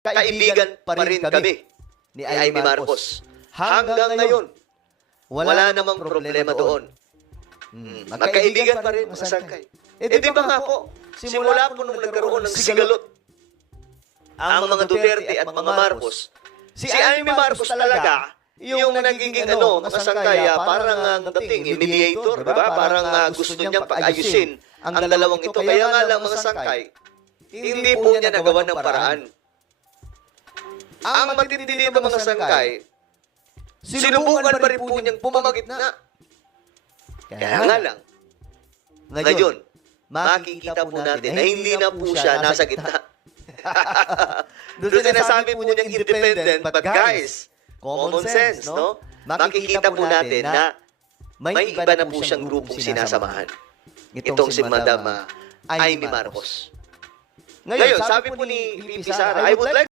kaibigan pa rin kami ni Amy Marcos. Hanggang ngayon, wala namang problema doon. Magkaibigan pa rin mga sangkay. Di ba nga po, simula po nung nagkaroon ng sigalot ang mga Duterte at mga Marcos, si Amy Marcos talaga yung nagiging mga sangkay, parang ang dating mediator, diba? Parang gusto niyang pag-ayusin ang dalawang ito. Kaya nga lang mga sangkay, hindi po niya nagawa ng paraan. Ang matindi dito mga sangkay, sinubukan pa rin po niyang pumamagitna. Kaya nga lang, ngayon, makikita po natin na hindi na po siya nasa gitna. Doon sinasabi po niyang independent, but guys, common sense, no? Makikita po natin na may iba na po siyang grupong sinasamahan. Itong si Madam Amy Marcos. Ngayon, sabi po ni VP Sara, I would like